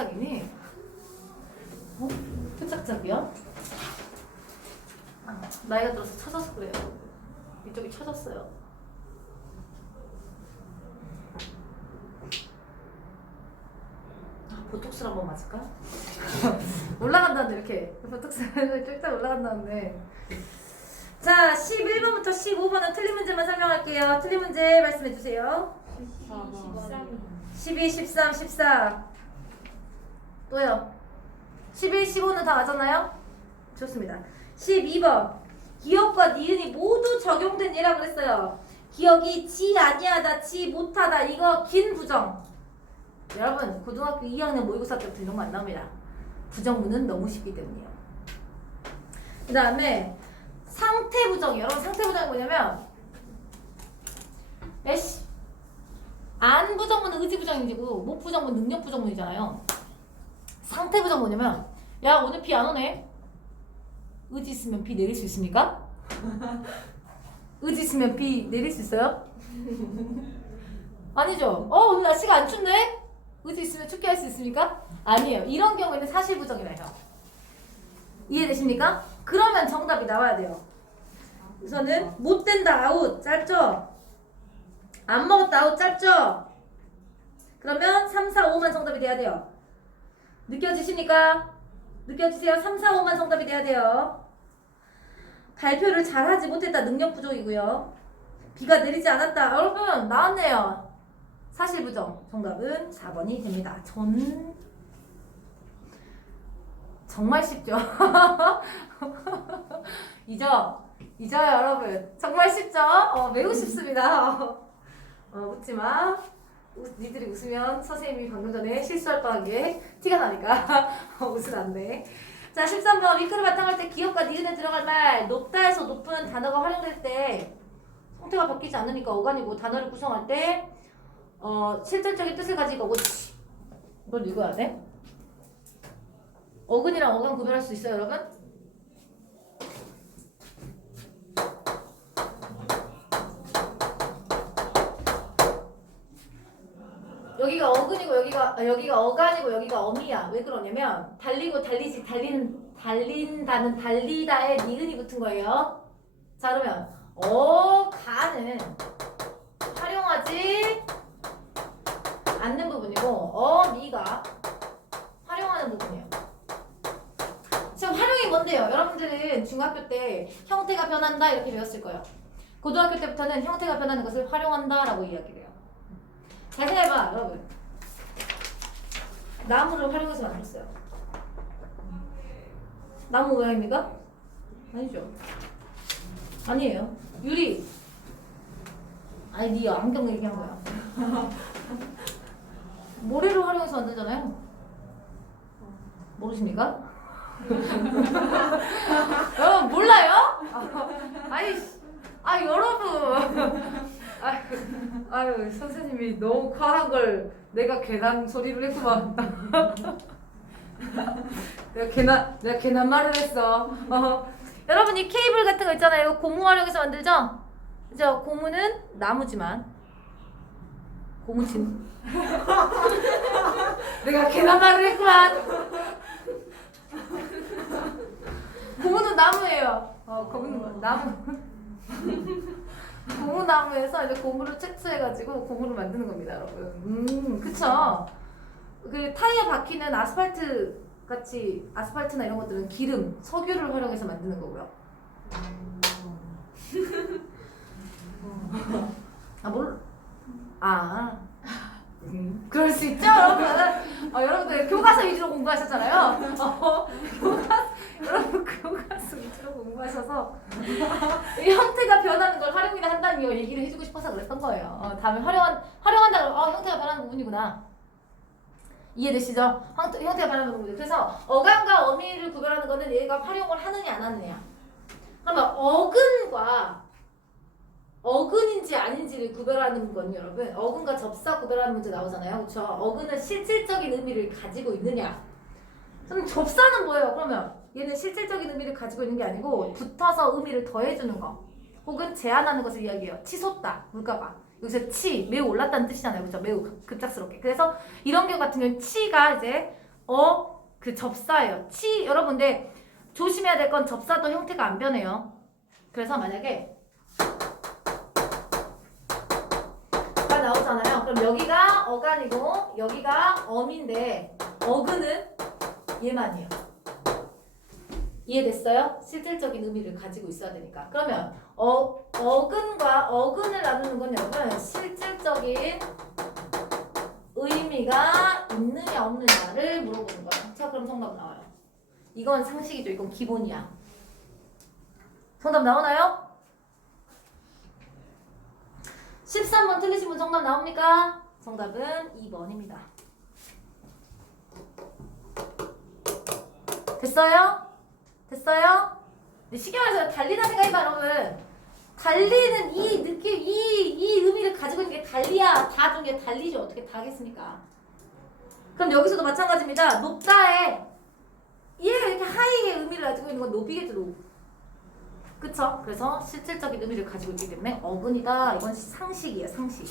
표착작이니? 어? 표착작이야? 아, 나이가 들어서 쳐져서 그래요. 이쪽이 쳐졌어요. 아, 보톡스 한번 맞을까? 올라간다는데 이렇게 보톡스를 쫄딱 올라간다는데. 자, 11번부터 15번은 틀린 문제만 설명할게요. 틀린 문제 말씀해주세요. 12, 13, 14 또요. 11, 15는 다 맞았나요? 좋습니다. 12번 기억과 니은이 모두 적용된 예라 그랬어요. 기억이 지 아니하다, 지 못하다, 이거 긴 부정. 여러분 고등학교 2학년 모의고사 때부터 이런 거 안 나옵니다. 부정문은 너무 쉽기 때문이에요. 그 다음에 상태 부정이에요. 여러분 상태 부정이 뭐냐면 에이씨 안 부정문은 의지 부정이고 못 부정문 능력 부정문이잖아요. 상태 부정 뭐냐면 야 오늘 비 안 오네. 의지 있으면 비 내릴 수 있습니까? 의지 있으면 비 내릴 수 있어요? 아니죠. 오늘 날씨가 안 춥네? 의지 있으면 춥게 할 수 있습니까? 아니에요. 이런 경우에는 사실 부정이라 해요. 이해되십니까? 그러면 정답이 나와야 돼요. 우선은 못 된다 아웃 짧죠? 안 먹었다 아웃 짧죠? 그러면 3, 4, 5만 정답이 돼야 돼요. 느껴지십니까? 느껴지세요? 3, 4, 5만 정답이 돼야 돼요. 발표를 잘하지 못했다 능력 부족이고요. 비가 내리지 않았다. 여러분 나왔네요. 사실 부정. 정답은 4번이 됩니다. 정말 쉽죠? 이죠 여러분. 정말 쉽죠? 매우 쉽습니다. 웃지마. 니들이 웃으면 선생님이 방금 전에 실수할 뻔한 게 티가 나니까 웃으면 안 돼. 자 13번 위크를 바탕할 때 기억과 니은에 들어갈 말 높다에서 높은 단어가 활용될 때 형태가 바뀌지 않으니까 어간이고 단어를 구성할 때 실질적인 뜻을 가지고 이걸 읽어야 돼? 어근이랑 어간 구별할 수 있어요 여러분? 여기가 어근이고 여기가 어간이고 여기가 어미야. 왜 그러냐면 달리고 달리지 달린다는 달리다에 니은이 붙은 거예요. 자 그러면 어간은 활용하지 않는 부분이고 어미가 활용하는 부분이에요. 지금 활용이 뭔데요? 여러분들은 중학교 때 형태가 변한다 이렇게 배웠을 거예요. 고등학교 때부터는 형태가 변하는 것을 활용한다 라고 이야기를 해요. 잘 생각해봐 여러분. 나무를 활용해서 만들었어요. 나무 모양입니까? 아니죠. 아니에요. 유리. 아니 네 안경 얘기한 거야. 모래를 활용해서 만들잖아요. 모르십니까? 여러분 몰라요? 여러분. 아유 선생님이 너무 과한 걸 내가 괜한 소리를 했구만. 내가 괜한 말을 했어. 여러분 이 케이블 같은 거 있잖아요. 이거 고무 활용해서 만들죠? 그죠? 고무는 나무지만 고무친. 내가 괜한 말을 했구만. 고무는 나무예요. 고무는 나무. 고무나무에서 이제 고무를 채취해가지고 고무를 만드는 겁니다, 여러분. 그쵸? 그 타이어 바퀴는 아스팔트 같이 아스팔트나 이런 것들은 기름, 석유를 활용해서 만드는 거고요. 그럴 수 있죠, 여러분. 여러분들 교과서 위주로 공부하셨잖아요. 여러분 교과서 위주로 공부하셔서 이 형태가 변하는 걸 활용이나 한다는 거 얘기를 해주고 싶어서 그랬던 거예요. 다음에 활용한다 그러면 형태가 변하는 부분이구나. 이해되시죠? 형태가 변하는 부분이죠. 그래서 어간과 어미를 구별하는 거는 얘가 활용을 하느냐 안 하느냐. 그러면 어근인지 아닌지를 구별하는 건 여러분 어근과 접사 구별하는 문제 나오잖아요. 그렇죠? 어근은 실질적인 의미를 가지고 있느냐. 그럼 접사는 뭐예요? 그러면 얘는 실질적인 의미를 가지고 있는 게 아니고 붙어서 의미를 더해주는 거 혹은 제한하는 것을 이야기해요. 치솟다 물가가 여기서 매우 올랐다는 뜻이잖아요. 그렇죠? 매우 급작스럽게. 그래서 이런 경우 같은 경우는 치가 이제 그 접사예요. 여러분들 조심해야 될 건 접사도 형태가 안 변해요. 그래서 만약에 가 나오잖아요. 그럼 여기가 어간이고 여기가 엄인데 어근은 얘만이에요. 이해됐어요? 실질적인 의미를 가지고 있어야 되니까. 그러면 어근과 어근을 나누는 건 여러분 실질적인 의미가 있느냐 없느냐를 물어보는 거예요. 자, 그럼 정답 나와요. 이건 상식이죠. 이건 기본이야. 정답 나오나요? 13번 틀리신 분 정답 나옵니까? 정답은 2번입니다. 됐어요? 됐어요? 쉽게 말해서 달리다니까 해봐 여러분. 달리는 이 느낌, 이 의미를 가지고 있는 게 달리야. 다 준 게 달리죠. 어떻게 다 하겠습니까? 그럼 여기서도 마찬가지입니다. 높다에 얘가 이렇게 하이의 의미를 가지고 있는 건 높이겠죠. 높. 그쵸? 그래서 실질적인 의미를 가지고 있기 때문에 어근이다. 이건 상식이에요. 상식.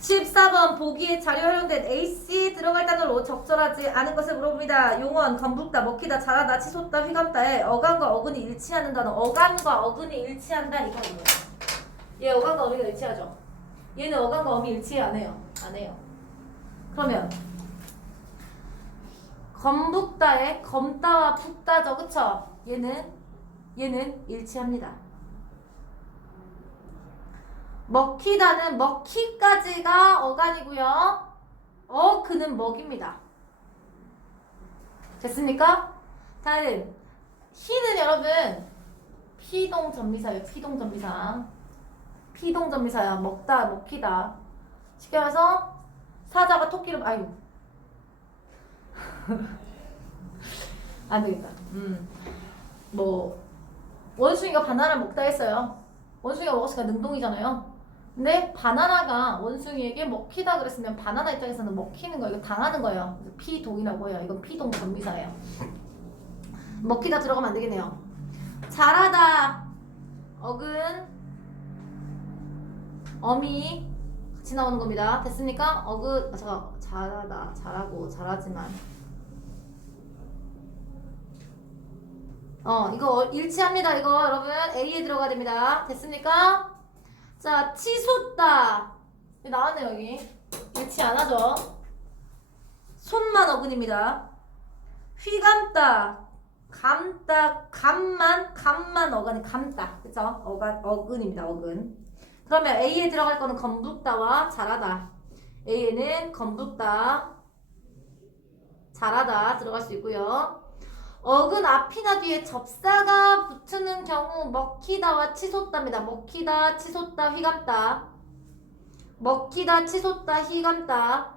14번 보기에 자료 활용된 AC 들어갈 단어로 적절하지 않은 것을 물어봅니다. 용언, 건북다, 먹히다, 자라다, 치솟다, 휘감다에 어간과 어근이 일치하는 단어. 어간과 어근이 일치한다 이거예요. 얘 어간과 어미가 일치하죠. 얘는 어간과 어미 일치 안 해요. 안 해요. 그러면 건북다에 검다와 북다죠. 그쵸? 얘는 일치합니다. 먹히다는 먹히까지가 어간이고요. 그는 먹입니다. 됐습니까? 다음 희는 여러분 피동전미사예요. 피동전미사. 피동전미사야. 먹다, 먹히다. 쉽게 말해서 사자가 토끼를 아유 안 되겠다. 뭐 원숭이가 바나나를 먹다 했어요. 원숭이가 먹었으니까 능동이잖아요. 근데 바나나가 원숭이에게 먹히다 그랬으면 바나나 입장에서는 먹히는 거예요. 이거 당하는 거예요. 피동이라고 해요. 이건 피동 전미사예요. 먹히다 들어가면 안 되겠네요. 자라다 어근 어미 같이 나오는 겁니다. 됐습니까? 어근 잠깐 자라다 자라고 자라지만 이거 일치합니다. 이거 여러분 A에 들어가야 됩니다. 됐습니까? 자, 치솟다 나왔네요. 여기 일치 안 하죠? 손만 어근입니다. 휘감다 감다 감만 어간이 감다. 그쵸? 어근입니다. 어근. 그러면 A에 들어갈 거는 건북다와 자라다. A에는 건북다 자라다 들어갈 수 있고요. 어근 앞이나 뒤에 접사가 붙는 경우 먹히다와 치솟다입니다. 먹히다, 치솟다, 휘감다. 먹히다, 치솟다, 휘감다.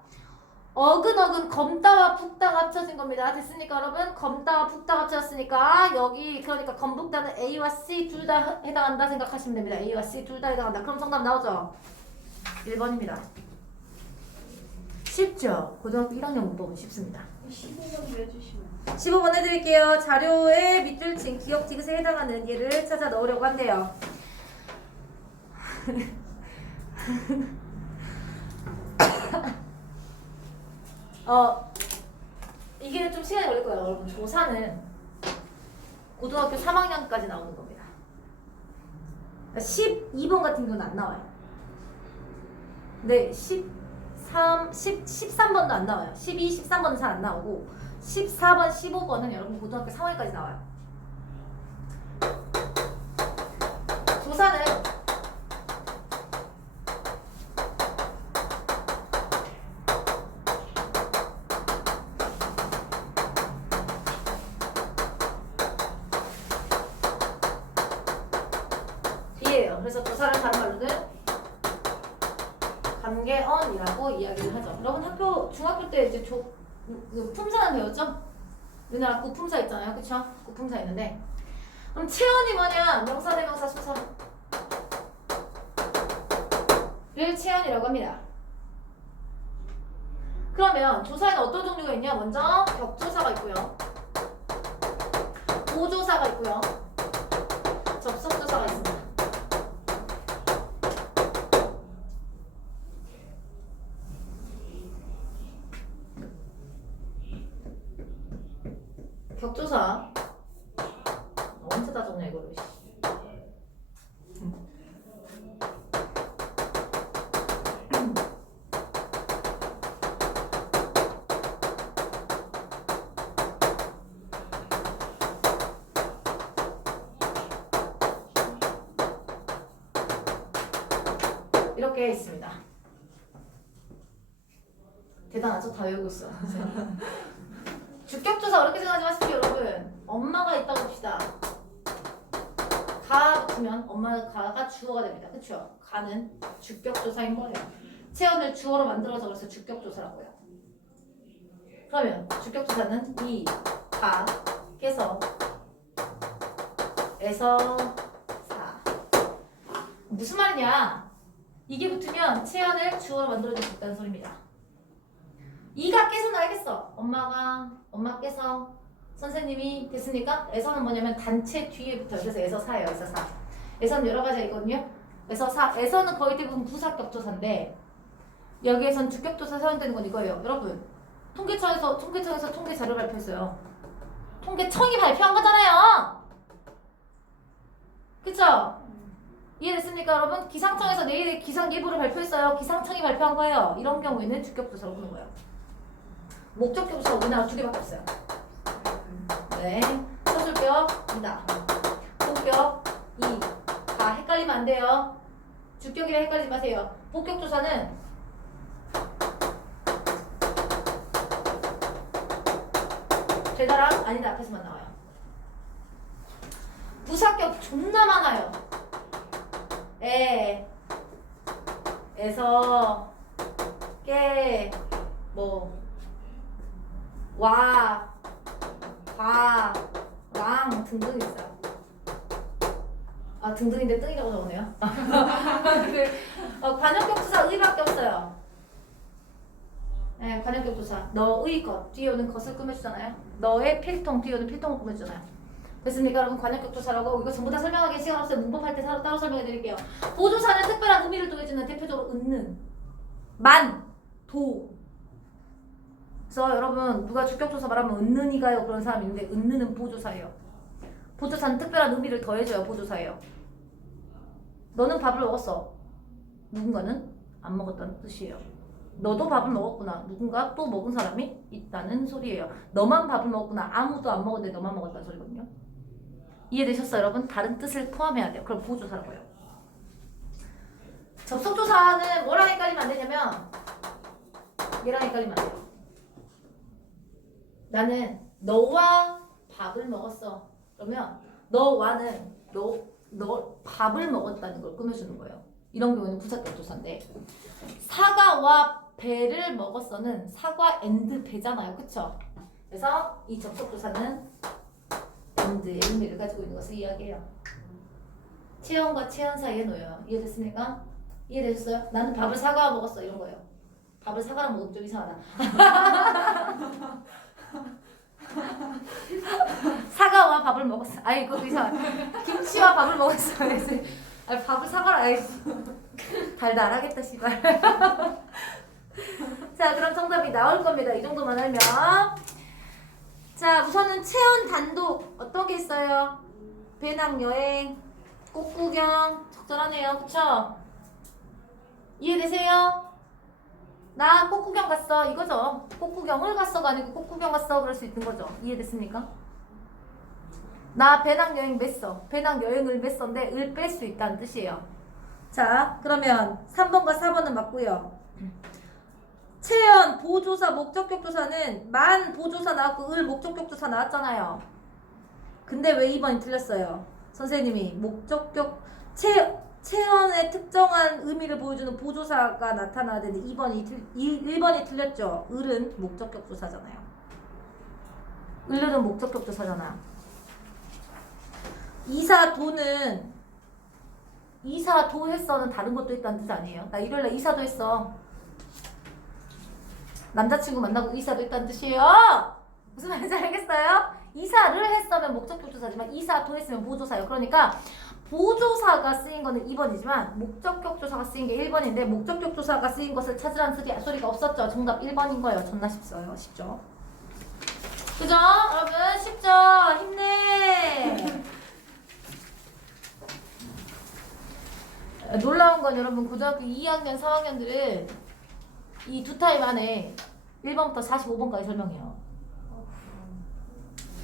어근 검다와 북다가 합쳐진 겁니다. 됐습니까 여러분? 검다와 북다가 합쳐졌으니까 여기 그러니까 건북다는 A와 C 둘 다 해당한다 생각하시면 됩니다. A와 C 둘 다 해당한다. 그럼 정답 나오죠? 1번입니다. 쉽죠? 고등학교 1학년 문법은 쉽습니다. 15번 해주시면 15번 해드릴게요. 자료에 밑줄 친 기억 디귿에 해당하는 예를 찾아 넣으려고 한대요. 이게 좀 시간이 걸릴 거예요. 여러분 조사는 고등학교 3학년까지 나오는 겁니다. 12번 같은 경우는 안 나와요. 근데 13번도 안 나와요. 12, 13번은 잘 안 나오고 14번, 15번은 여러분 고등학교 3학년까지 나와요. 조사는 뒤에요. 그래서 조사를 다른 말로는 관계언이라고 이야기를 하죠. 여러분 중학교 때 이제 품사는 배웠죠? 우리나라 구품사 있잖아요. 그쵸? 구품사 있는데 그럼 체언이 뭐냐? 명사, 대명사, 수사를 체언이라고 합니다. 그러면 조사에는 어떤 종류가 있냐? 먼저 격조사가 있고요. 보조사가 있고요. 접속조사가 있습니다. 격조사. 언제 다 적냐 이거를. 이렇게 있습니다. 대단하죠? 다 외우고 있어. 주격조사 어렵게 생각하지 마십시오, 여러분. 엄마가 있다고 봅시다. 가 붙으면 가가 주어가 됩니다. 그쵸? 가는 주격조사인 거예요. 체언을 주어로 만들어서 그래서 주격조사라고요. 그러면 주격조사는 이, 가, 께서, 에서, 사. 무슨 말이냐? 이게 붙으면 체언을 주어로 만들어줄 수 있다는 소리입니다. 이가 께서는 알겠어. 엄마께서, 선생님이 됐으니까 에서는 뭐냐면 단체 뒤에 붙어요. 그래서 에서 사예요. 에서 사. 에서는 여러 가지가 있거든요. 에서 사. 에서는 거의 대부분 부사격조사인데 여기에선 주격조사 사용되는 건 이거예요. 여러분 통계청에서 통계 자료 발표했어요. 통계청이 발표한 거잖아요. 그쵸? 이해됐습니까 여러분? 기상청에서 내일의 기상 예보를 발표했어요. 기상청이 발표한 거예요. 이런 경우에는 주격조사로 보는 거예요. 목적격조사 우리나라 2개밖에 없어요. 네, 서술격이다. 본격 2. 다 헷갈리면 안 돼요. 주격이랑 헷갈리지 마세요. 본격조사는 되다랑 아니다 앞에서만 나와요. 부사격 존나 많아요. 에서 와, 왕 등등 있어요. 아 등등인데 등이라고 적었네요. 관역격투사 의밖에 없어요. 네, 관역격투사 너의 것 뒤에 오는 것을 꾸며주잖아요. 너의 필통 뒤에 오는 필통을 꾸며주잖아요. 됐습니까 여러분? 관역격투사라고 이거 전부 다 설명하기 시간 없어요. 문법할 때 따로 설명해 드릴게요. 보조사는 특별한 의미를 더해주는 대표적으로 은는, 만, 도. 그래서 여러분 누가 주격조사 말하면 은는이가요 그런 사람이 있는데 은는은 보조사예요. 보조사는 특별한 의미를 더해줘요. 보조사예요. 너는 밥을 먹었어. 누군가는 안 먹었다는 뜻이에요. 너도 밥을 먹었구나. 누군가 또 먹은 사람이 있다는 소리예요. 너만 밥을 먹었구나. 아무도 안 먹었는데 너만 먹었다는 소리거든요. 이해되셨어요 여러분? 다른 뜻을 포함해야 돼요. 그럼 보조사라고 해요. 접속조사는 뭐랑 헷갈리면 안 되냐면 얘랑 헷갈리면 안 돼요. 나는 너와 밥을 먹었어. 그러면 너와는 너 밥을 먹었다는 걸 꾸며주는 거예요. 이런 경우는 부사격조사인데 사과와 배를 먹었어는 사과 앤드 배잖아요. 그쵸? 그래서 이 접속조사는 앤드의 의미를 가지고 있는 것을 이야기해요. 체언과 체언 사이에 놓여요. 이해됐습니까? 이해되셨어요? 나는 밥을 사과와 먹었어 이런 거예요. 밥을 사과랑 먹으면 좀 이상하다. 사과와 밥을 먹었어. 아이 그것도 이상하다. 김치와 밥을 먹었어. 아니 밥을 사과라. 아이 달달하겠다 씨발. 자 그럼 정답이 나올 겁니다. 이 정도만 알면. 자 우선은 체온 단독 어떤 게 있어요? 배낭여행, 꽃구경 적절하네요. 그쵸? 이해되세요? 나 꽃구경 갔어 이거죠. 꽃구경을 갔어가 아니고 꽃구경 갔어 그럴 수 있는 거죠. 이해됐습니까? 나 배낭여행 맸어. 배낭여행을 맸었는데 을 뺄 수 있다는 뜻이에요. 자 그러면 3번과 4번은 맞고요. 체언, 보조사, 목적격조사는 만 보조사 나왔고 을 목적격조사 나왔잖아요. 근데 왜 2번이 틀렸어요? 선생님이 체언의 특정한 의미를 보여주는 보조사가 나타나야 되는데 1번이 틀렸죠. 을은 목적격조사잖아요. 을은 목적격조사잖아. 이사도 했어는 다른 것도 있다는 뜻 아니에요. 나 일요일날 이사도 했어. 남자친구 만나고 이사도 있다는 뜻이에요. 무슨 말인지 알겠어요? 이사를 했으면 목적격조사지만 이사도 했으면 보조사예요. 그러니까 보조사가 쓰인 거는 2번이지만 목적격조사가 쓰인 게 1번인데 목적격조사가 쓰인 것을 찾으라는 소리가 없었죠. 정답 1번인 거예요. 존나 쉽죠. 그죠? 여러분 쉽죠? 힘내. 놀라운 건 여러분 고등학교 2학년, 4학년들은 이 두 타임 안에 1번부터 45번까지 설명해요.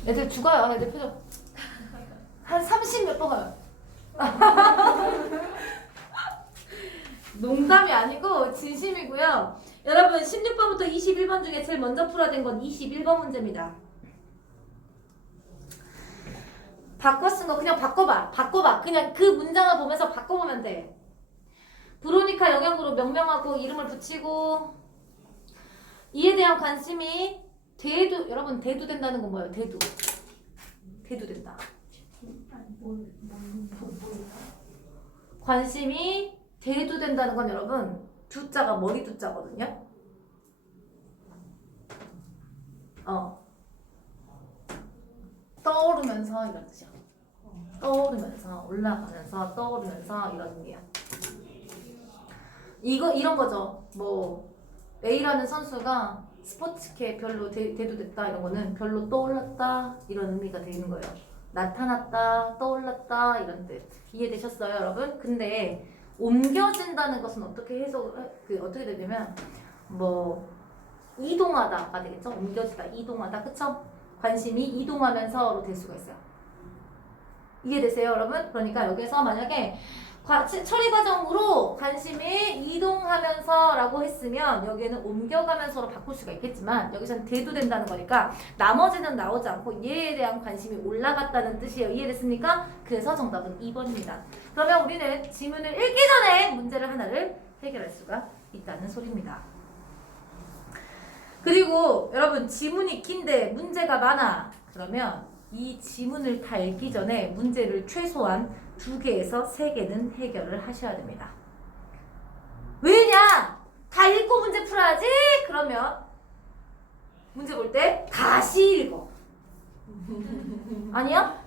애들 죽어요. 애들 표정. 한 30 몇 번 가요. 농담이 아니고 진심이고요. 여러분 16번부터 21번 중에 제일 먼저 풀어야 된 건 21번 문제입니다. 바꿔 쓴 거 그냥 바꿔봐. 그냥 그 문장을 보면서 바꿔보면 돼. 브로니카 영역으로 명명하고 이름을 붙이고 이에 대한 관심이 여러분 대두된다는 건 뭐예요? 대두된다. 관심이 대두된다는 건 여러분 두자가 머리 두자거든요. 떠오르면서 이런 뜻이야. 떠오르면서 올라가면서 떠오르면서 이런 의미야. 이런 거죠. 뭐 A라는 선수가 스포츠계 별로 대두됐다 이런 거는 별로 떠올랐다 이런 의미가 되는 거예요. 나타났다, 떠올랐다 이런 뜻. 이해되셨어요, 여러분? 근데 옮겨진다는 것은 어떻게 어떻게 되냐면 뭐 이동하다가 되겠죠? 옮겨지다, 이동하다, 그쵸? 관심이 이동하면서로 될 수가 있어요. 이해되세요, 여러분? 그러니까 여기서 만약에 처리 과정으로 관심이 이동하면서 라고 했으면 여기에는 옮겨가면서로 바꿀 수가 있겠지만 여기서는 대두된다는 거니까 나머지는 나오지 않고 얘에 대한 관심이 올라갔다는 뜻이에요. 이해됐습니까? 그래서 정답은 2번입니다. 그러면 우리는 지문을 읽기 전에 문제를 하나를 해결할 수가 있다는 소리입니다. 그리고 여러분 지문이 긴데 문제가 많아. 그러면 이 지문을 다 읽기 전에 문제를 최소한 2개에서 3개는 해결을 하셔야 됩니다. 왜냐? 다 읽고 문제 풀어야지? 그러면 문제 볼 때 다시 읽어. 아니야?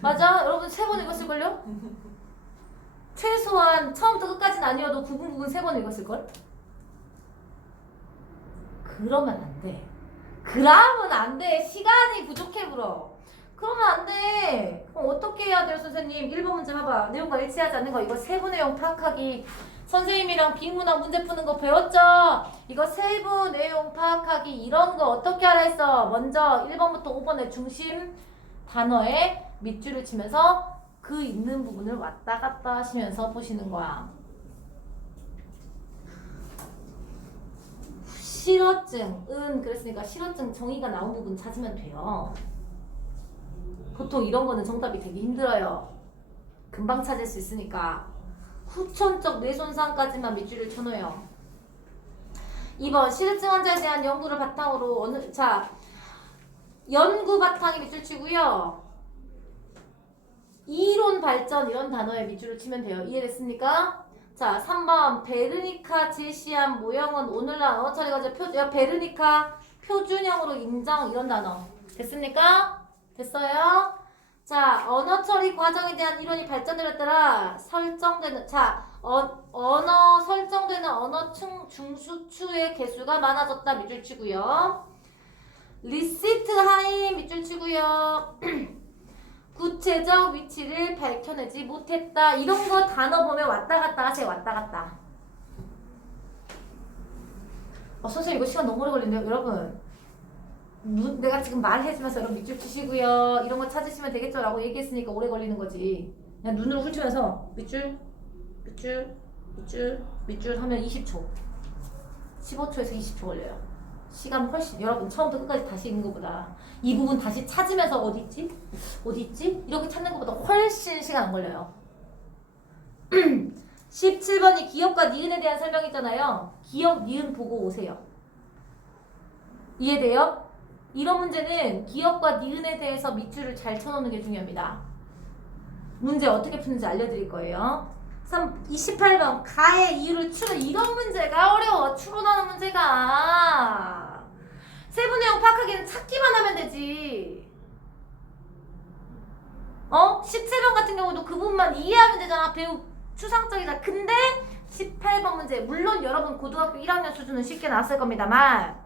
맞아? 여러분 3번 읽었을걸요? 최소한 처음부터 끝까지는 아니어도 구분 3번 읽었을걸? 그러면 안 돼. 그러면 안 돼. 시간이 부족해 불어. 그러면 안 돼. 그럼 어떻게 해야 돼요, 선생님? 1번 문제 봐봐. 내용과 일치하지 않는 거. 이거 세부 내용 파악하기. 선생님이랑 빅문학 문제 푸는 거 배웠죠? 이거 세부 내용 파악하기 이런 거 어떻게 하라 했어? 먼저 1번부터 5번의 중심 단어에 밑줄을 치면서 그 있는 부분을 왔다 갔다 하시면서 보시는 거야. 실어증은 그랬으니까 실어증 정의가 나온 부분 찾으면 돼요. 보통 이런 거는 정답이 되게 힘들어요. 금방 찾을 수 있으니까 후천적 뇌손상까지만 밑줄을 쳐놓아요. 2번 실증 환자에 대한 연구를 바탕으로 연구 바탕에 밑줄 치고요. 이론 발전 이런 단어에 밑줄을 치면 돼요. 이해됐습니까? 자, 3번 베르니카 제시한 모형은 오늘날 언어 처리 과제 베르니카 표준형으로 인정 이런 단어 됐습니까? 됐어요? 자, 언어 처리 과정에 대한 이론이 발전되에 따라 설정되는 언어 설정되는 언어 중수추의 개수가 많아졌다 밑줄 치고요. 리시트 하인 밑줄 치고요. 구체적 위치를 밝혀내지 못했다. 이런 거 단어 보면 왔다 갔다 하세요. 왔다 갔다. 선생님 이거 시간 너무 오래 걸린대요. 여러분 내가 지금 말해주면서 여러분 밑줄 치시고요. 이런 거 찾으시면 되겠죠? 라고 얘기했으니까 오래 걸리는 거지. 그냥 눈으로 훑으면서 밑줄 하면 20초 15초에서 20초 걸려요. 시간 훨씬 여러분 처음부터 끝까지 다시 읽는 것보다 이 부분 다시 찾으면서 어디 있지? 이렇게 찾는 것보다 훨씬 시간 안 걸려요. 17번이 기억과 니은에 대한 설명이잖아요. 기억, 니은 보고 오세요. 이해돼요? 이런 문제는 기억과 니은에 대해서 밑줄을 잘 쳐놓는 게 중요합니다. 문제 어떻게 푸는지 알려드릴 거예요. 28번 가의 이유를 추론. 이런 문제가 어려워. 추론하는 문제가. 세부 내용 파악하기는 찾기만 하면 되지. 17번 같은 경우도 그 부분만 이해하면 되잖아. 배우 추상적이다. 근데 18번 문제 물론 여러분 고등학교 1학년 수준은 쉽게 나왔을 겁니다만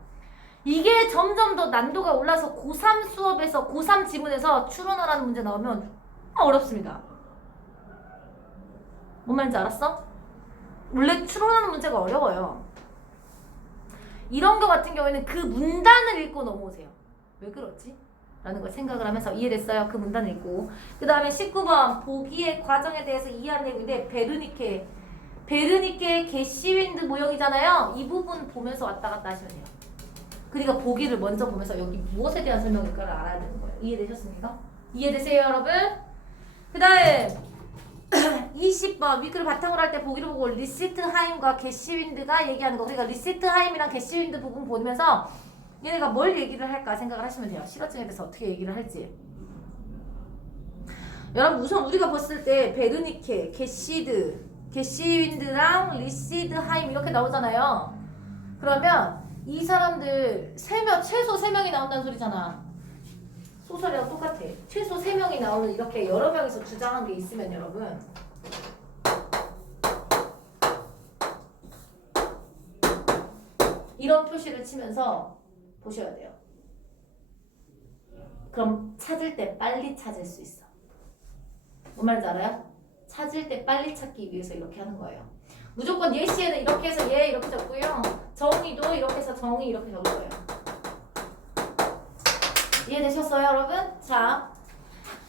이게 점점 더 난도가 올라서 고3 수업에서 고3 지문에서 추론하라는 문제 나오면 어렵습니다. 뭔 말인지 알았어? 원래 추론하는 문제가 어려워요. 이런 거 같은 경우에는 그 문단을 읽고 넘어오세요. 왜 그렇지? 라는 걸 생각을 하면서 이해됐어요? 그 문단을 읽고. 그 다음에 19번 보기의 과정에 대해서 이해한 내용인데 베르니케 게시윈드 모형이잖아요. 이 부분 보면서 왔다 갔다 하시면 돼요. 그러니까 보기를 먼저 보면서 여기 무엇에 대한 설명일까를 알아야 되는 거예요. 이해되셨습니까? 이해되세요 여러분? 그 다음 20번 위크를 바탕으로 할 때 보기를 보고 리시트하임과 게시윈드가 얘기하는 거. 그러니까 리시트하임이랑 게시윈드 부분 보면서 얘네가 뭘 얘기를 할까 생각을 하시면 돼요. 실어증에 대해서 어떻게 얘기를 할지. 여러분 우선 우리가 봤을 때 베르니케, 게시윈드랑 리시드하임 이렇게 나오잖아요. 그러면 이 사람들 최소 3명이 나온다는 소리잖아. 소설이랑 똑같아. 최소 3명이 나오는 이렇게 여러 명이서 주장한 게 있으면 여러분 이런 표시를 치면서 보셔야 돼요. 그럼 찾을 때 빨리 찾을 수 있어. 뭔 말인지 알아요? 찾을 때 빨리 찾기 위해서 이렇게 하는 거예요. 무조건 예시에는 이렇게 해서 얘 이렇게 적고요. 정의도 이렇게 해서 정의 이렇게 적을 거예요. 이해되셨어요 여러분? 자,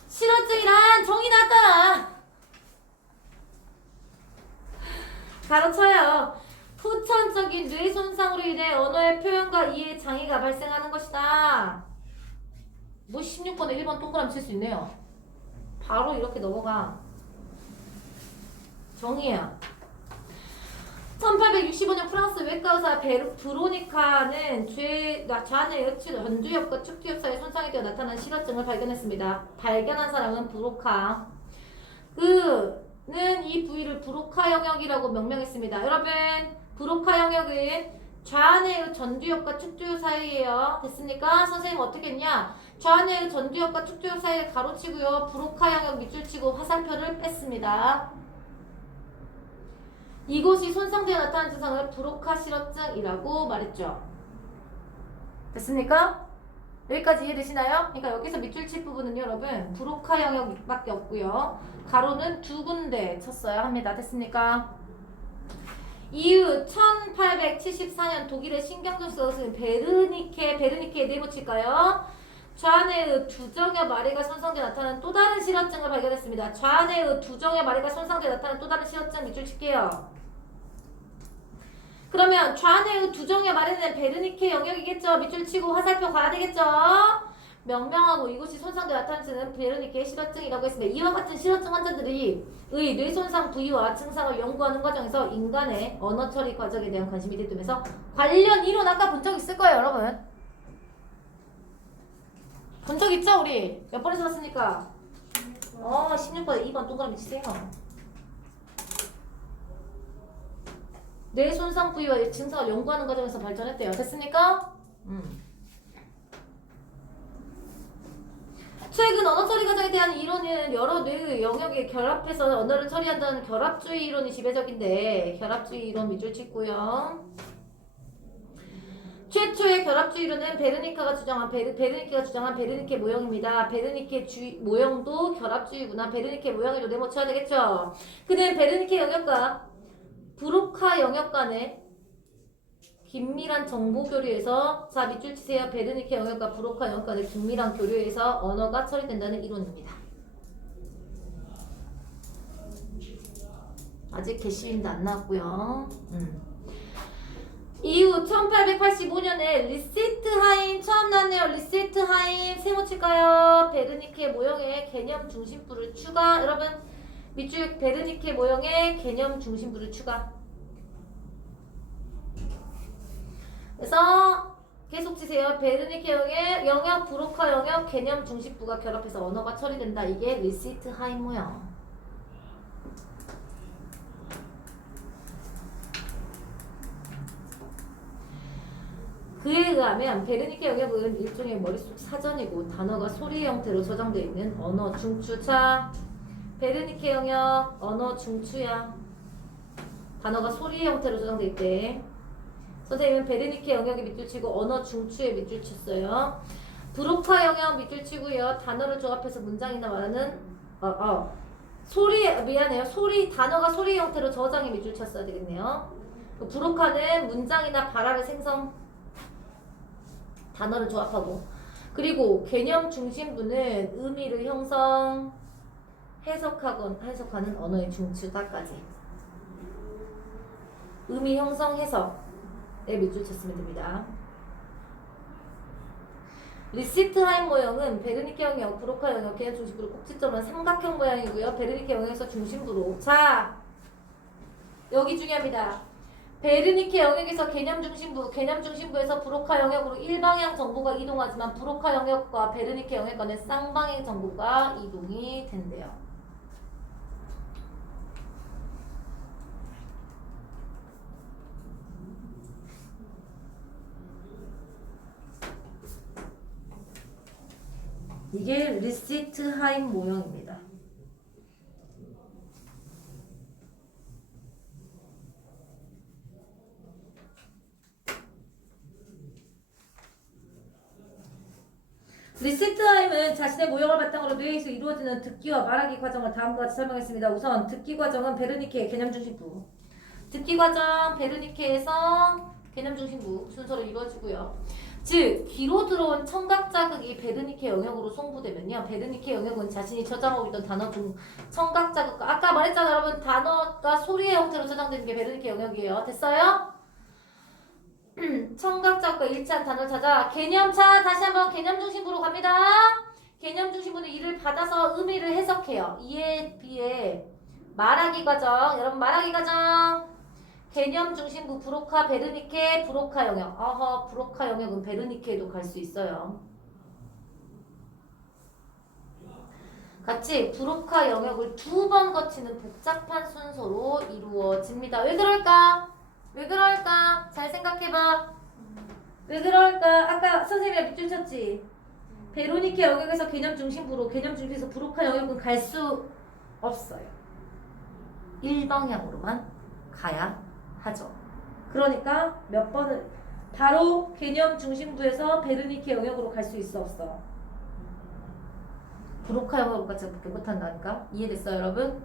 실어증이란 정의 나왔다. 가로쳐요. 후천적인 뇌 손상으로 인해 언어의 표현과 이해 장애가 발생하는 것이다. 뭐 16번에 1번 동그라미 칠 수 있네요. 바로 이렇게 넘어가. 정의야. 1865년 프랑스 외과 의사 브로니카는 좌뇌 전두엽과 축두엽 사이에 손상이 되어 나타난 실어증을 발견했습니다. 발견한 사람은 브로카. 그는 이 부위를 브로카 영역이라고 명명했습니다. 여러분, 브로카 영역은 좌뇌의 전두엽과 축두엽 사이에요. 됐습니까? 선생님 어떻게 했냐? 좌뇌의 전두엽과 축두엽 사이를 가로치고요. 브로카 영역 밑줄 치고 화살표를 뺐습니다. 이곳이 손상되어 나타난 증상을 브로카 실어증이라고 말했죠. 됐습니까? 여기까지 이해되시나요? 그러니까 여기서 밑줄 칠 부분은 여러분 브로카 영역밖에 없고요. 가로는 2군데 쳤어야 합니다. 됐습니까? 이후 1874년 독일의 신경정신과 의사인 베르니케에 네모칠까요? 좌뇌의 두정엽 아래가 손상되어 나타나는 또 다른 실어증을 발견했습니다. 좌뇌의 두정엽 아래가 손상되어 나타나는 또 다른 실어증 밑줄 칠게요. 그러면 좌뇌의 두정엽 아래는 베르니케 영역이겠죠. 밑줄 치고 화살표 가야 되겠죠. 명명하고 이곳이 손상되어 나타나는 증은 베르니케 실어증이라고 했습니다. 이와 같은 실어증 환자들이 의 뇌손상 부위와 증상을 연구하는 과정에서 인간의 언어 처리 과정에 대한 관심이 들면서 관련 이론 아까 본 적 있을 거예요 여러분. 본 적 있죠 우리? 몇 번에서 봤습니까? 16번에 2번 동그라미 치세요. 뇌 손상 부위와 증상을 연구하는 과정에서 발전했대요. 됐습니까? 최근 언어 처리 과정에 대한 이론은 여러 뇌의 영역에 결합해서 언어를 처리한다는 결합주의 이론이 지배적인데 모형입니다. 이론 밑줄 찍고요. 최초의 결합주의 이론은 베르니케가 주장한 베르니케 모형입니다. 베르니케 모형도 결합주의구나. 베르니케 모형에도 네모 쳐야 되겠죠. 그는 베르니케 영역과 브로카 영역 간의 긴밀한 정보 교류에서 자 밑줄 치세요. 베르니케 영역과 브로카 영역 간의 긴밀한 교류에서 언어가 처리된다는 이론입니다. 아직 게시윈드 안 나왔고요. 이후 1885년에 리시트하임 처음 나왔네요. 리시트하임 세모 칠까요? 베르니케 모형의 개념 중심부를 추가. 여러분 밑줄 베르니케 모형의 개념 중심부를 추가. 그래서 계속 치세요. 베르니케 영역, 브로카 영역, 개념 중심부가 결합해서 언어가 처리된다. 이게 리시트하임 모형. 그에 의하면 베르니케 영역은 일종의 머릿속 사전이고 단어가 소리의 형태로 저장되어 있는 언어 중추. 자, 베르니케 영역 언어 중추야. 단어가 소리의 형태로 저장되어 있대. 선생님은 베르니케 영역에 밑줄 치고 언어 중추에 밑줄 쳤어요. 브로카 영역 밑줄 치고요. 단어를 조합해서 문장이나 말하는 소리 미안해요. 소리 단어가 소리 형태로 저장에 밑줄 쳤어야 되겠네요. 브로카는 문장이나 발화를 생성 단어를 조합하고 그리고 개념 중심부는 의미를 형성 해석하는 언어의 중추다까지 의미 형성 해석에 밑줄 쳤으면 됩니다. 리시트하임 모형은 베르니케 영역, 브로카 영역, 개념 중심부로 꼭지점은 삼각형 모양이고요. 베르니케 영역에서 중심부로 자 여기 중요합니다. 베르니케 영역에서 개념 중심부에서 브로카 영역으로 일방향 정보가 이동하지만 브로카 영역과 베르니케 영역과는 쌍방향 정보가 이동이 된대요. 이게 리시트하임 모형입니다. 리시트하임은 자신의 모형을 바탕으로 뇌에서 이루어지는 듣기와 말하기 과정을 다음과 같이 설명했습니다. 우선 듣기 과정은 베르니케 개념 중심부 듣기 과정 베르니케에서 개념 중심부 순서로 이루어지고요. 즉 귀로 들어온 청각 자극이 베르니케 영역으로 송부되면요. 베르니케 영역은 자신이 저장하고 있던 단어 중 청각 자극과 아까 말했잖아요. 여러분 단어가 소리의 형태로 저장되는 게 베르니케 영역이에요. 됐어요? 청각 자극과 일치한 단어를 찾아 개념차 다시 한번 개념 중심부로 갑니다. 개념 중심부는 이를 받아서 의미를 해석해요. 이에 비해 말하기 과정 여러분 말하기 과정 개념 중심부 브로카 베르니케 브로카 영역 브로카 영역은 베르니케에도 갈 수 있어요. 같이 브로카 영역을 2번 거치는 복잡한 순서로 이루어집니다. 왜 그럴까? 왜 그럴까? 잘 생각해봐. 왜 그럴까? 아까 선생님이 밑줄 쳤지? 베르니케 영역에서 개념 중심부로 개념 중심에서 브로카 영역은 갈 수 없어요. 일방향으로만 가야 하죠. 그러니까 몇 번을 바로 개념 중심부에서 베르니케 영역으로 갈 수 있어 없어? 브로카 영역까지 못한다니까? 이해됐어요 여러분?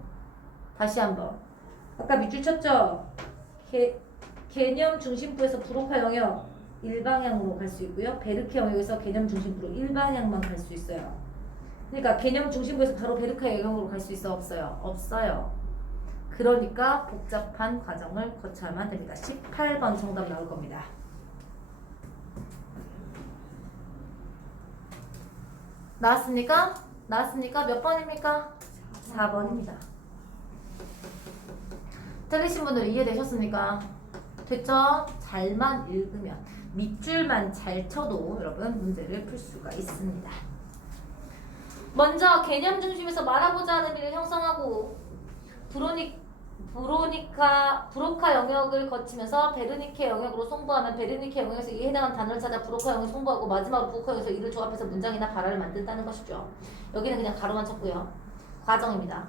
다시 한번 아까 밑줄 쳤죠? 개념 중심부에서 브로카 영역 일방향으로 갈 수 있고요. 베르케 영역에서 개념 중심부로 일방향만 갈 수 있어요. 그러니까 개념 중심부에서 바로 베르카 영역으로 갈 수 있어 없어요? 없어요. 그러니까 복잡한 과정을 거쳐야만 됩니다. 18번 정답 나올 겁니다. 나왔습니까? 나왔습니까? 몇 번입니까? 4번입니다. 틀리신 분들은 이해되셨습니까? 됐죠? 잘만 읽으면 밑줄만 잘 쳐도 여러분 문제를 풀 수가 있습니다. 먼저 개념 중심에서 말하고자 하는 의미를 형성하고 브로카 영역을 거치면서 베르니케 영역으로 송부하면 베르니케 영역에서 이에 해당하는 단어를 찾아 브로카 영역을 송부하고 마지막으로 브로카 영역에서 이를 조합해서 문장이나 발화를 만든다는 것이죠. 여기는 그냥 가로만 쳤고요. 과정입니다.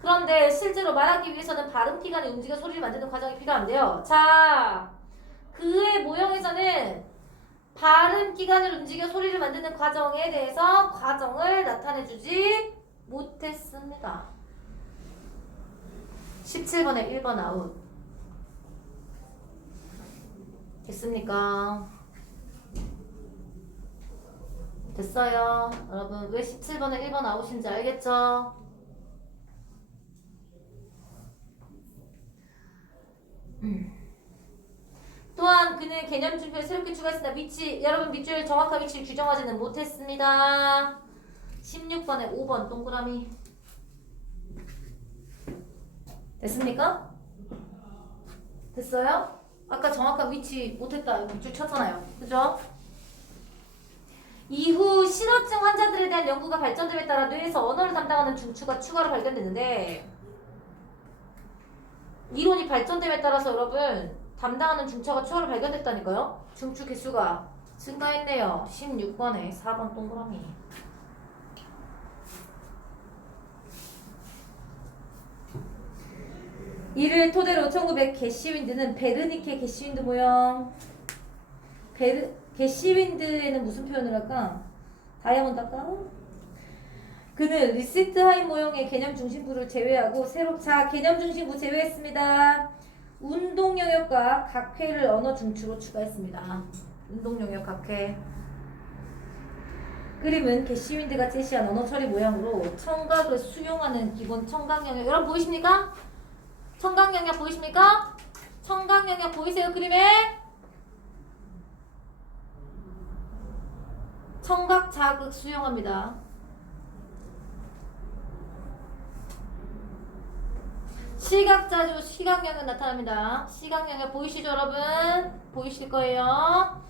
그런데 실제로 말하기 위해서는 발음 기관이 움직여 소리를 만드는 과정이 필요한데요. 자, 그의 모형에서는 발음 기관을 움직여 소리를 만드는 과정에 대해서 과정을 나타내주지 못했습니다. 17번에 1번 아웃. 됐습니까? 됐어요. 여러분 왜 17번에 1번 아웃인지 알겠죠? 또한 그는 개념 중심에 새롭게 추가했습니다. 여러분 밑줄 정확한 위치를 규정하지는 못했습니다. 16번에 5번 동그라미. 됐습니까? 됐어요? 아까 정확한 위치 못했다 밑줄 쳤잖아요. 그죠? 이후 실어증 환자들에 대한 연구가 발전됨에 따라 뇌에서 언어를 담당하는 중추가 추가로 발견됐는데 이론이 발전됨에 따라서 여러분 담당하는 중추가 추가로 발견됐다니까요. 중추 개수가 증가했네요. 16번에 4번 동그라미. 이를 토대로 1900 게시윈드는 베르니케 게시윈드 모형. 게시윈드에는 무슨 표현을 할까? 다이아몬드 할까? 그는 리시트하임 모형의 개념 중심부를 제외하고 개념 중심부 제외했습니다. 운동 영역과 각회를 언어 중추로 추가했습니다. 운동 영역 각회. 그림은 게시윈드가 제시한 언어 처리 모양으로 청각을 수용하는 기본 청각 영역. 여러분 보이십니까? 청각 영역 보이십니까? 청각 영역 보이세요? 그림에? 청각 자극 수용합니다. 시각 자주 시각 영역 나타납니다. 시각 영역 보이시죠, 여러분? 보이실 거예요.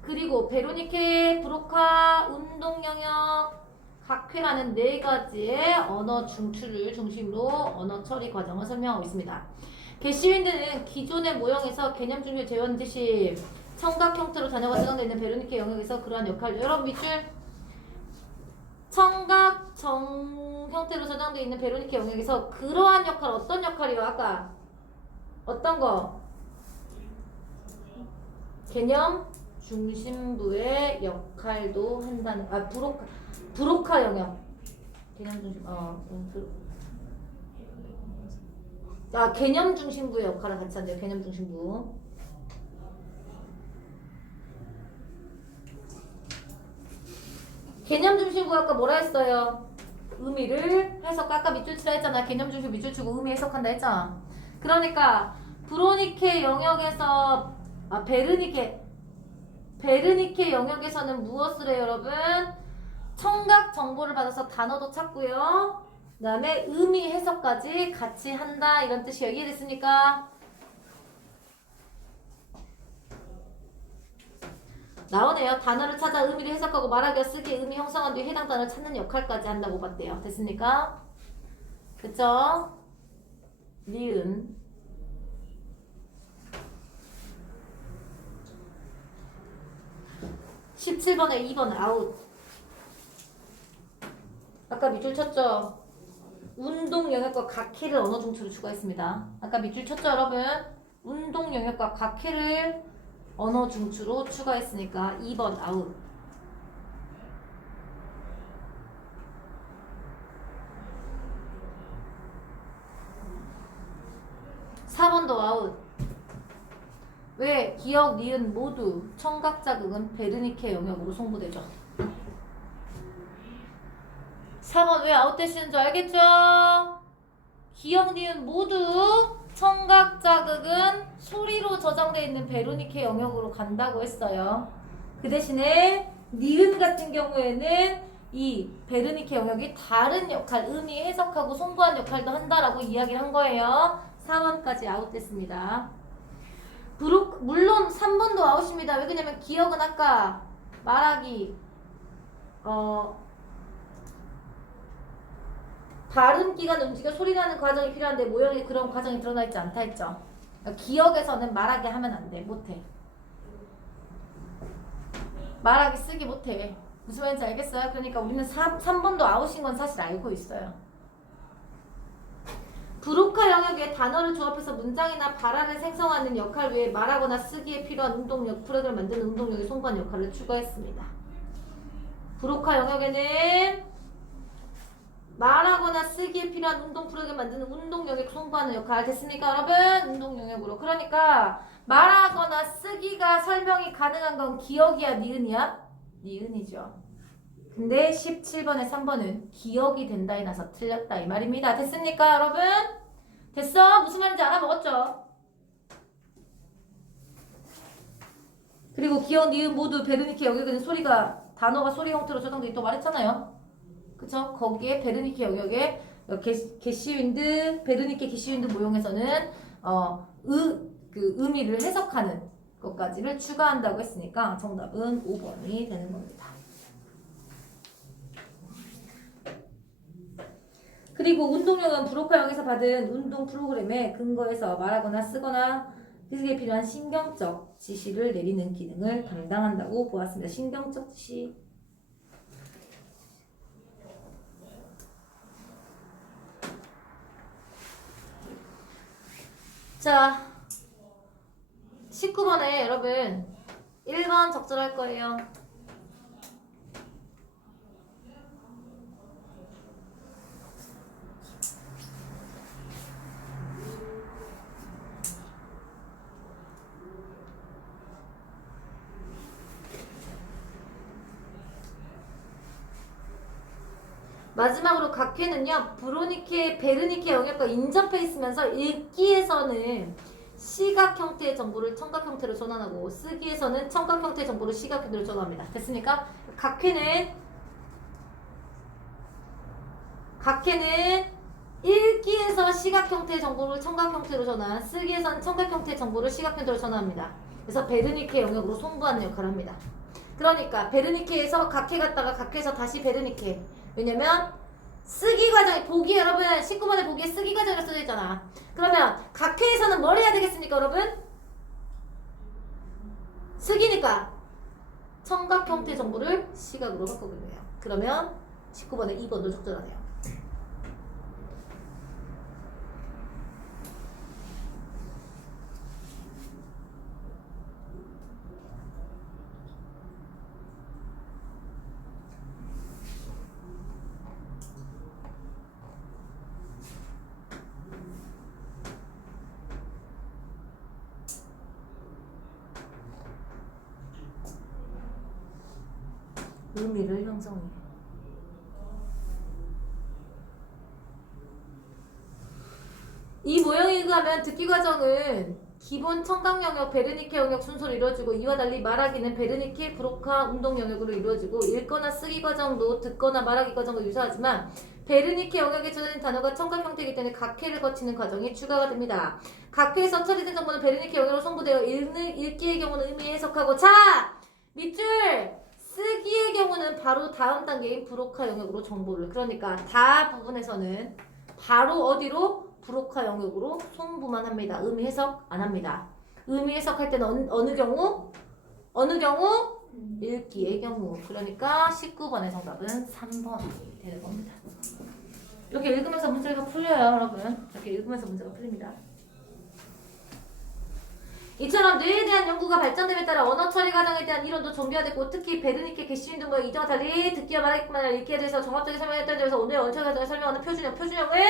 그리고 베로니케, 브로카, 운동 영역, 각회라는 네 가지의 언어 중추를 중심으로 언어 처리 과정을 설명하고 있습니다. 게시윈드는 기존의 모형에서 개념 중심을 제외한 듯이 청각 형태로 단어가 저장되어 있는 베로니케 영역에서 그러한 역할. 여러분 밑줄 청각 형태로 저장되어 있는 베로니케 영역에서 그러한 역할 어떤 역할이요? 아까 어떤 거? 개념 중심부의 역할도 한다는 브로카 영역 개념 중심 개념 중심부의 역할을 같이 한대요. 개념 중심부. 개념 중심부 아까 뭐라 했어요? 의미를 해석. 아까 밑줄 치라 했잖아. 개념 중심부 밑줄 치고 의미 해석한다 했잖아. 그러니까 브로니케 영역에서 베르니케 영역에서는 무엇을 해요, 여러분? 청각 정보를 받아서 단어도 찾고요. 그 다음에 의미 해석까지 같이 한다. 이런 뜻이에요. 이해됐습니까? 나오네요. 단어를 찾아 의미를 해석하고 말하기와 쓰기에 의미 형성한 뒤에 해당 단어를 찾는 역할까지 한다고 봤대요. 됐습니까? 그쵸? 니은 17번에 2번 아웃. 아까 밑줄 쳤죠? 운동 영역과 각회를 언어 중추로 추가했습니다. 아까 밑줄 쳤죠, 여러분? 운동 영역과 각회를 언어 중추로 추가했으니까 2번 아웃. (4번도) 아웃. 왜? 기억, 니은 모두 청각 자극은 베르니케 영역으로 송부되죠. 4번 왜 아웃되시는 줄 알겠죠? 기억, 니은 모두 청각 자극은 소리로 저장되어 있는 베르니케 영역으로 간다고 했어요. 그 대신에 니은 같은 경우에는 이 베르니케 영역이 다른 역할, 의미 해석하고 송부한 역할도 한다라고 이야기를 한 거예요. 4번까지 아웃됐습니다. 물론 3번도 아웃입니다. 왜 그러냐면 기억은 아까 말하기 발음 기관 움직여 소리 나는 과정이 필요한데 모형에 그런 과정이 드러나 있지 않다 했죠. 기억에서는 말하기 하면 안 돼. 못해. 말하기 쓰기 못해. 무슨 말인지 알겠어요? 그러니까 우리는 3번도 아웃인 건 사실 알고 있어요. 브로카 영역에 단어를 조합해서 문장이나 발화를 생성하는 역할 외에 말하거나 쓰기에 필요한 운동력, 프로그램을 만드는 운동력이 송부한 역할을 추가했습니다. 브로카 영역에는 말하거나 쓰기에 필요한 운동 프로그램 만드는 운동 영역 송부하는 역할. 됐습니까, 여러분? 운동 영역으로. 그러니까 말하거나 쓰기가 설명이 가능한 건 기억이야, 니은이야? 니은이죠. 근데 17번에 3번은 기억이 된다에 나서 틀렸다 이 말입니다. 됐습니까, 여러분? 됐어? 무슨 말인지 알아먹었죠? 그리고 기억, 니은 모두 베르니케 영역에는 단어가 소리 형태로 저장돼 있다고 말했잖아요. 그쵸? 거기에 베르니케 영역에 게시윈드, 베르니케 게시윈드 모형에서는 의미를 해석하는 것까지를 추가한다고 했으니까 정답은 5번이 되는 겁니다. 그리고 운동력은 브로카형에서 받은 운동 프로그램에 근거해서 말하거나 쓰거나 기술에 필요한 신경적 지시를 내리는 기능을 담당한다고 보았습니다. 신경적 지시. 자, 19번에 여러분 1번 적절할 거예요. 마지막으로 각회는요, 베르니케 영역과 인접해 있으면서 읽기에서는 시각 형태의 정보를 청각 형태로 전환하고 쓰기에서는 청각 형태의 정보를 시각 형태로 전환합니다. 됐습니까? 각회는 읽기에서 시각 형태의 정보를 청각 형태로 전환, 쓰기에서는 청각 형태의 정보를 시각 형태로 전환합니다. 그래서 베르니케 영역으로 송부하는 역할을 합니다. 그러니까 베르니케에서 각회 갔다가 각회에서 다시 베르니케. 왜냐면 쓰기 과정이 보기 여러분 19번에 보기에 쓰기 과정이라 써져 있잖아. 그러면 각회에서는 뭘 해야 되겠습니까 여러분? 쓰기니까 청각 형태 정보를 시각으로 바꿔보게요. 그러면 19번에 2번도 적절하네요. 의미를 형성해. 이 모형이 의하면 듣기 과정은 기본 청각 영역, 베르니케 영역 순서로 이루어지고 이와 달리 말하기는 베르니케, 브로카, 운동 영역으로 이루어지고 읽거나 쓰기 과정도 듣거나 말하기 과정과 유사하지만 베르니케 영역에 처해진 단어가 청각 형태이기 때문에 각회를 거치는 과정이 추가가 됩니다. 각회에서 처리된 정보는 베르니케 영역으로 송부되어 읽기의 경우는 의미 해석하고 자! 밑줄! 쓰기의 경우는 바로 다음 단계인 브로카 영역으로 정보를 그러니까 다 부분에서는 바로 어디로? 브로카 영역으로 송부만 합니다. 의미 해석 안 합니다. 의미 해석할 때는 어느 경우? 어느 경우? 읽기의 경우. 그러니까 19번의 정답은 3번이 되는 겁니다. 이렇게 읽으면서 문제가 풀려요 여러분. 이렇게 읽으면서 문제가 풀립니다. 이처럼 뇌에 대한 연구가 발전됨에 따라 언어 처리 과정에 대한 이론도 정비화됐고 특히 베르니케, 게시윈 등과 이전과 달리 듣기와 말하기뿐만 아니라 읽기에 대해서 종합적인 설명에 따라서 오늘의 언어 처리 과정을 설명하는 표준형은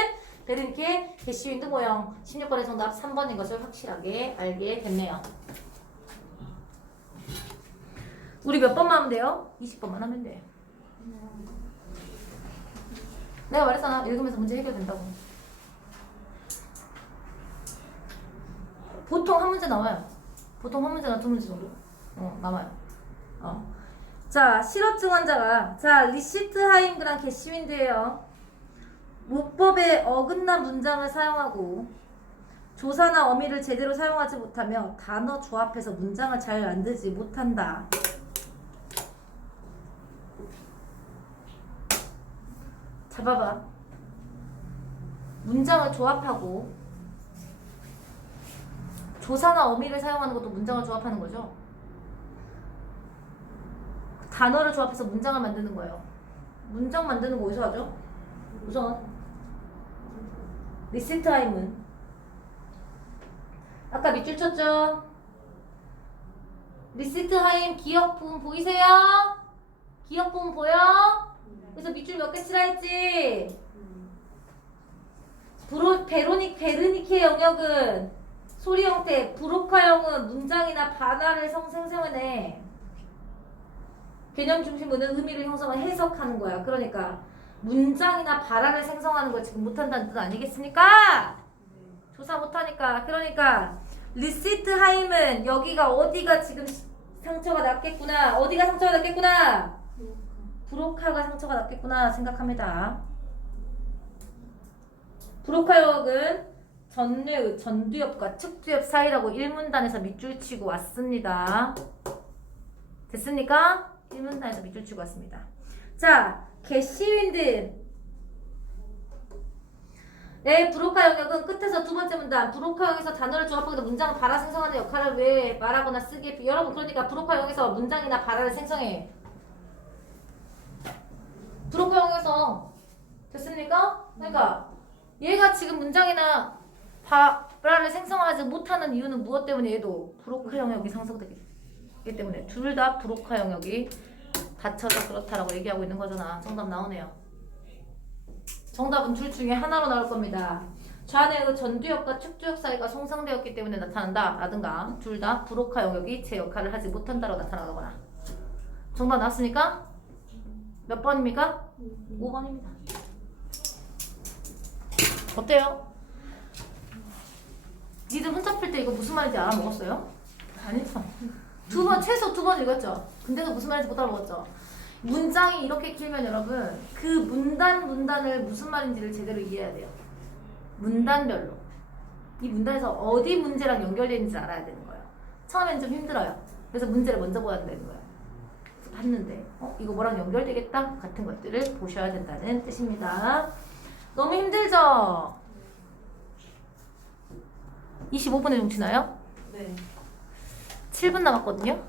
베르니케, 게시윈 등 모형 16번의 정답 3번인 것을 확실하게 알게 됐네요. 우리 몇 번만 하면 돼요? 20번만 하면 돼. 내가 말했잖아. 읽으면서 문제 해결된다고. 보통 한 문제 나와요. 보통 한 문제나 두 문제 정도 남아요. 자, 실어증 환자가 리시트하임그랑 게시윈드예요. 문법에 어긋난 문장을 사용하고 조사나 어미를 제대로 사용하지 못하며 단어 조합해서 문장을 잘 만들지 못한다. 자, 봐봐. 문장을 조합하고 조사나 어미를 사용하는 것도 문장을 조합하는 거죠. 단어를 조합해서 문장을 만드는 거예요. 문장 만드는 거 어디서 하죠? 우선 리시트하임은 아까 밑줄 쳤죠? 리시트하임 기억 부분 보이세요? 기억 부분 보여? 그래서 밑줄 몇 개 치라 했지? 베르니케 영역은 소리 형태, 브로카형은 문장이나 반화를 생성해내. 개념 중심문은 의미를 형성해 해석하는 거야. 그러니까 문장이나 발화를 생성하는 걸 지금 못한다는 뜻 아니겠습니까? 조사 못하니까. 그러니까 리시트하임은 여기가 어디가 지금 상처가 났겠구나. 어디가 상처가 났겠구나. 브로카가 상처가 났겠구나 생각합니다. 브로카역은 전뇌의 전두엽과 측두엽 사이라고 1문단에서 밑줄 치고 왔습니다. 됐습니까? 1문단에서 밑줄 치고 왔습니다. 자, 게시윈드. 네, 브로카 영역은 끝에서 두 번째 문단. 브로카 영역에서 단어를 조합하고 문장을 발화 생성하는 역할을 왜 말하거나 쓰기에 여러분 그러니까 브로카 영역에서 문장이나 발화를 생성해. 브로카 영역에서 됐습니까? 그러니까 얘가 지금 문장이나 브라를 생성하지 못하는 이유는 무엇 때문에 얘도 브로카 영역이 상승되기 때문에 둘 다 브로카 영역이 닫혀서 그렇다라고 얘기하고 있는 거잖아. 정답 나오네요. 정답은 둘 중에 하나로 나올 겁니다. 좌뇌의 그 전두엽과 축두엽 사이가 손상되었기 때문에 나타난다 라든가 둘 다 브로카 영역이 제 역할을 하지 못한다로 나타나거나. 정답 나왔습니까? 몇 번입니까? 5번입니다. 어때요? 니들 혼자 풀 때 이거 무슨 말인지 알아먹었어요? 아니죠. 최소 두 번 읽었죠? 근데도 무슨 말인지 못 알아먹었죠? 문장이 이렇게 길면 여러분 그 문단을 무슨 말인지를 제대로 이해해야 돼요. 문단별로. 이 문단에서 어디 문제랑 연결되어 있는지 알아야 되는 거예요. 처음엔 좀 힘들어요. 그래서 문제를 먼저 보아야 되는 거예요. 봤는데 이거 뭐랑 연결되겠다? 같은 것들을 보셔야 된다는 뜻입니다. 너무 힘들죠? 25분에 좀 지나요? 네. 7분 남았거든요.